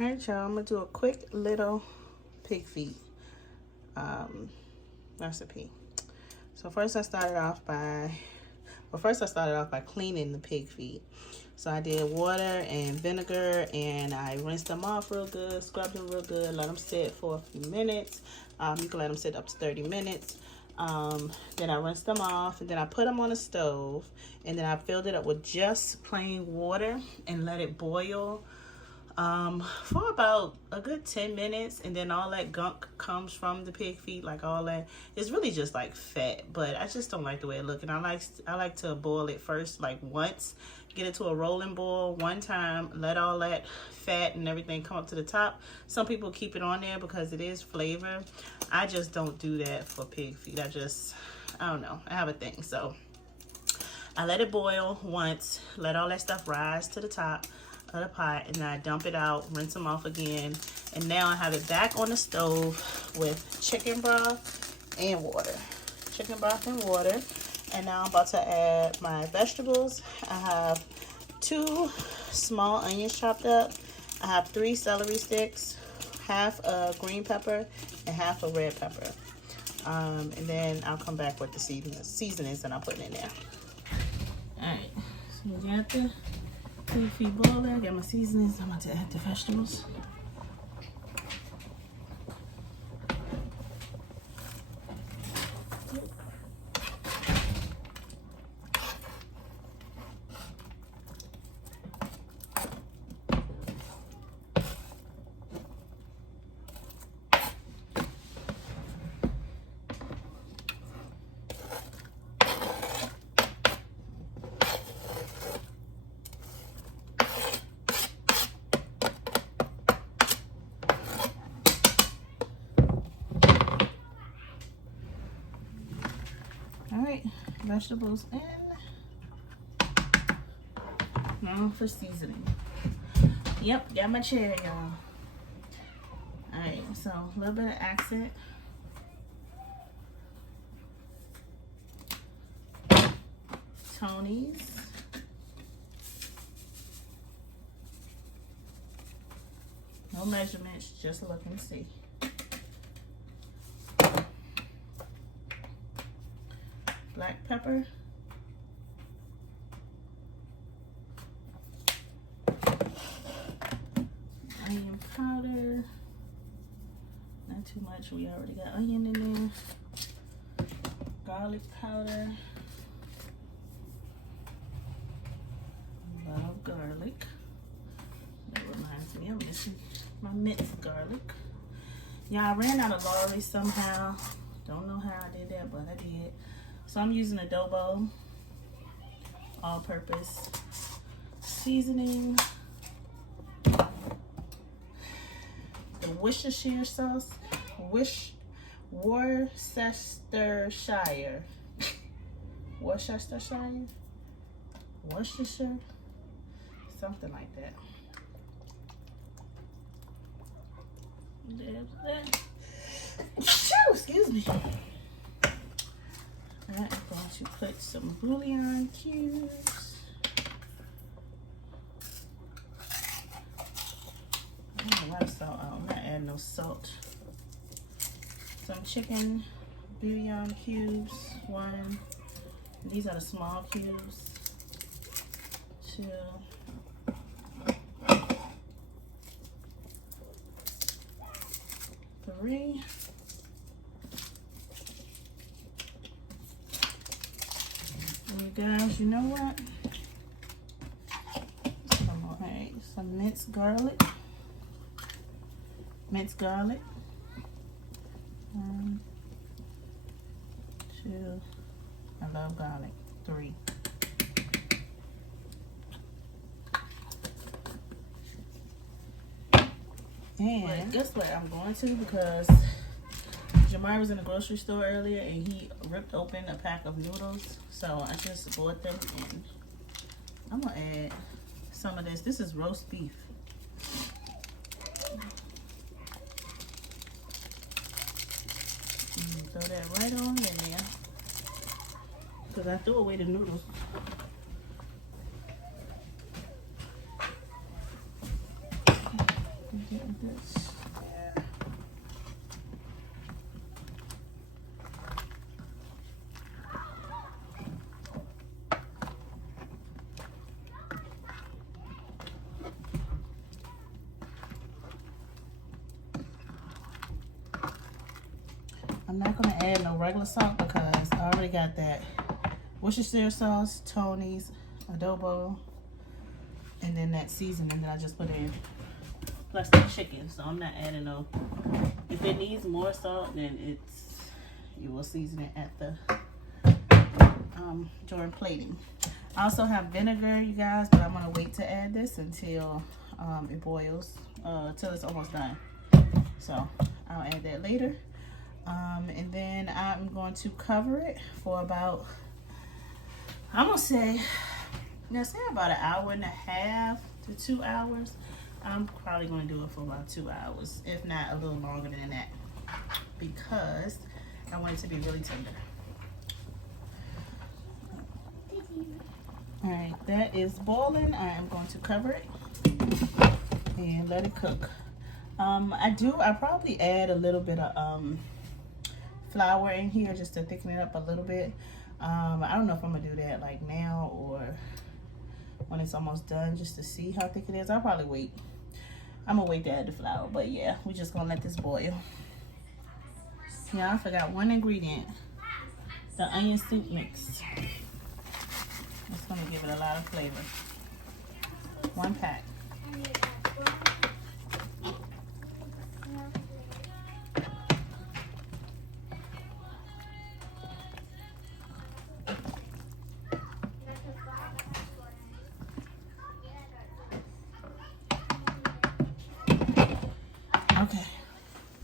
All right, y'all, I'm gonna do a quick little pig feet recipe. So first I started off by cleaning the pig feet. So I did water and vinegar, and I rinsed them off real good, scrubbed them real good, let them sit for a few minutes. You can let them sit up to 30 minutes. Then I rinsed them off, and then I put them on the stove, and then I filled it up with just plain water and let it boil for about a good 10 minutes, and then all that gunk comes from the pig feet, like all that. It's really just like fat, but I just don't like the way it looks, and I like to boil it first, like once, get it to a rolling boil one time, let all that fat and everything come up to the top. Some people keep it on there because it is flavor. I just don't do that for pig feet. I don't know, I have a thing. So I let it boil once, let all that stuff rise to the top of the pot, and then I dump it out, rinse them off again, and now I have it back on the stove with chicken broth and water. Chicken broth and water. And now I'm about to add my vegetables. I have 2 small onions chopped up. I have 3 celery sticks, half a green pepper, and half a red pepper. And then I'll come back with the seasonings and I'll put it in there. Alright, so we got the pig feet boiling. I got my seasonings. I'm about to add the vegetables. Alright, vegetables in. Now for seasoning. Yep, got my chair, y'all. Alright, so a little bit of accent. Tony's. No measurements, just look and see. Black pepper. Onion powder. Not too much, we already got onion in there. Garlic powder. Love garlic. That reminds me, I'm missing my minced garlic. Yeah, I ran out of Lorry somehow. Don't know how I did that, but I did. So I'm using adobo, all-purpose seasoning, the Worcestershire sauce, Worcestershire, something like that. There's that. Excuse me. I'm going to put some bouillon cubes. I don't have a lot of salt. I'm not adding no salt. Some chicken bouillon cubes. 1. These are the small cubes. 2. 3. Guys, you know what? Some minced garlic. 1, 2. I love garlic. 3. And guess what? I'm going to, because Jamar was in the grocery store earlier and he ripped open a pack of noodles. So I just bought them, and I'm gonna add some of this. This is roast beef. Throw that right on in there, because I threw away the noodles. Get this. Yeah. I'm not gonna add no regular salt because I already got that Worcestershire sauce, Tony's, adobo, and then that seasoning that I just put in, plus the chicken. So I'm not adding no. If it needs more salt, then you will season it at the during plating. I also have vinegar, you guys, but I'm gonna wait to add this until it boils, till it's almost done. So I'll add that later. And then I'm going to cover it for about, I'm gonna say about an hour and a half to 2 hours. I'm probably gonna do it for about 2 hours, if not a little longer than that, because I want it to be really tender. All right, that is boiling. I am going to cover it and let it cook. I probably add a little bit of flour in here just to thicken it up a little bit. I don't know if I'm gonna do that like now or when it's almost done, just to see how thick it is. I'll probably wait. I'm gonna wait to add the flour, but yeah, we're just gonna let this boil. Yeah, I forgot one ingredient, the onion soup mix. It's gonna give it a lot of flavor. 1 pack. Okay.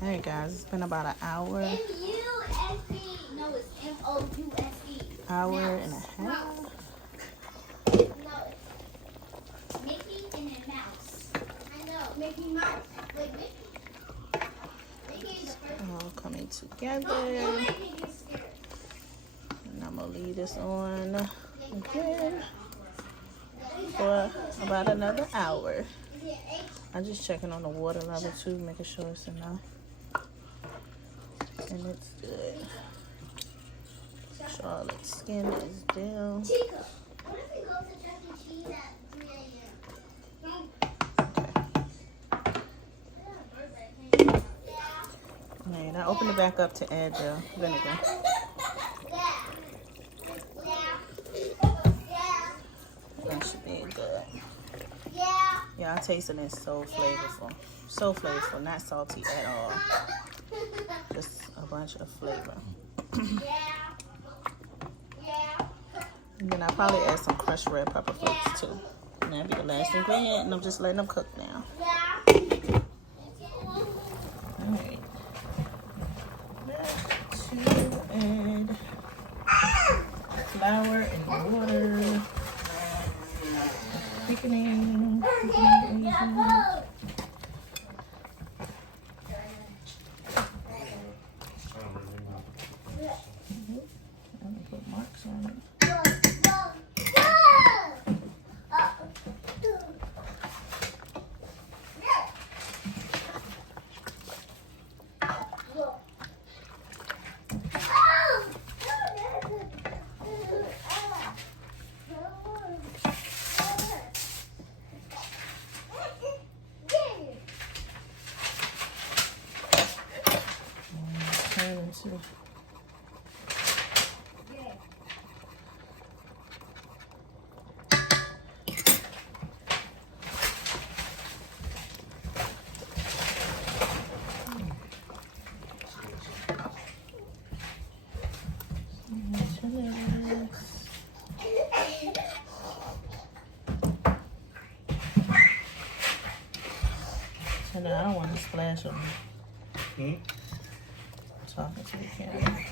All right, guys, it's been about an hour. M-U-S-E. No, it's M-O-U-S-E. Hour and a half. Mickey and a mouse. I know, Mickey Mouse. Wait, Mickey. Mickey is the first one. All coming together. Don't make me get scared. And I'm gonna leave this on again for about another hour. I'm just checking on the water level too, making sure it's enough. And it's good. Charlotte's skin is down. Chica, what if we go to Chuck E. Cheese at 3 a.m.? And I opened it back up to add the vinegar. That should be good. Yeah, I'm tasting it so flavorful. So flavorful, not salty at all. Just a bunch of flavor. And then I'll probably add some crushed red pepper flakes too. And that'll be the last ingredient, and I'm just letting them cook now. Alright. To add flour and water. Thickening. Put marks on it. Turn into and I don't want to splash on me. Talking to the camera.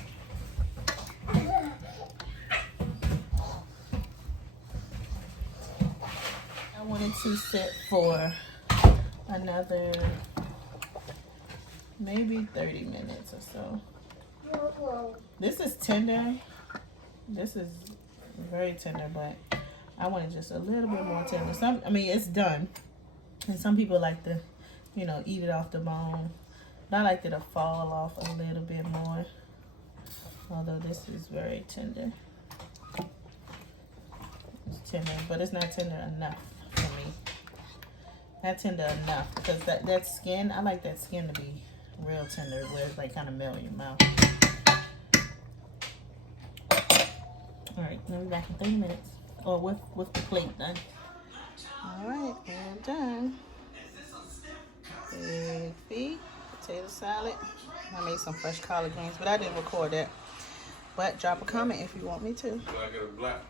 I wanted to sit for another maybe 30 minutes or so. This is tender. This is very tender, but I wanted just a little bit more tender. I mean, it's done. And some people like to you know, eat it off the bone. And I like it to fall off a little bit more. Although this is very tender. It's tender, but it's not tender enough for me. Not tender enough because that skin, I like that skin to be real tender where it's like kind of melt in your mouth. Alright, now we're back in 30 minutes. Or with the plate done. Alright, and done. Big feet, potato salad. I made some fresh collard greens, but I didn't record that. But drop a comment if you want me to. Do I get a black?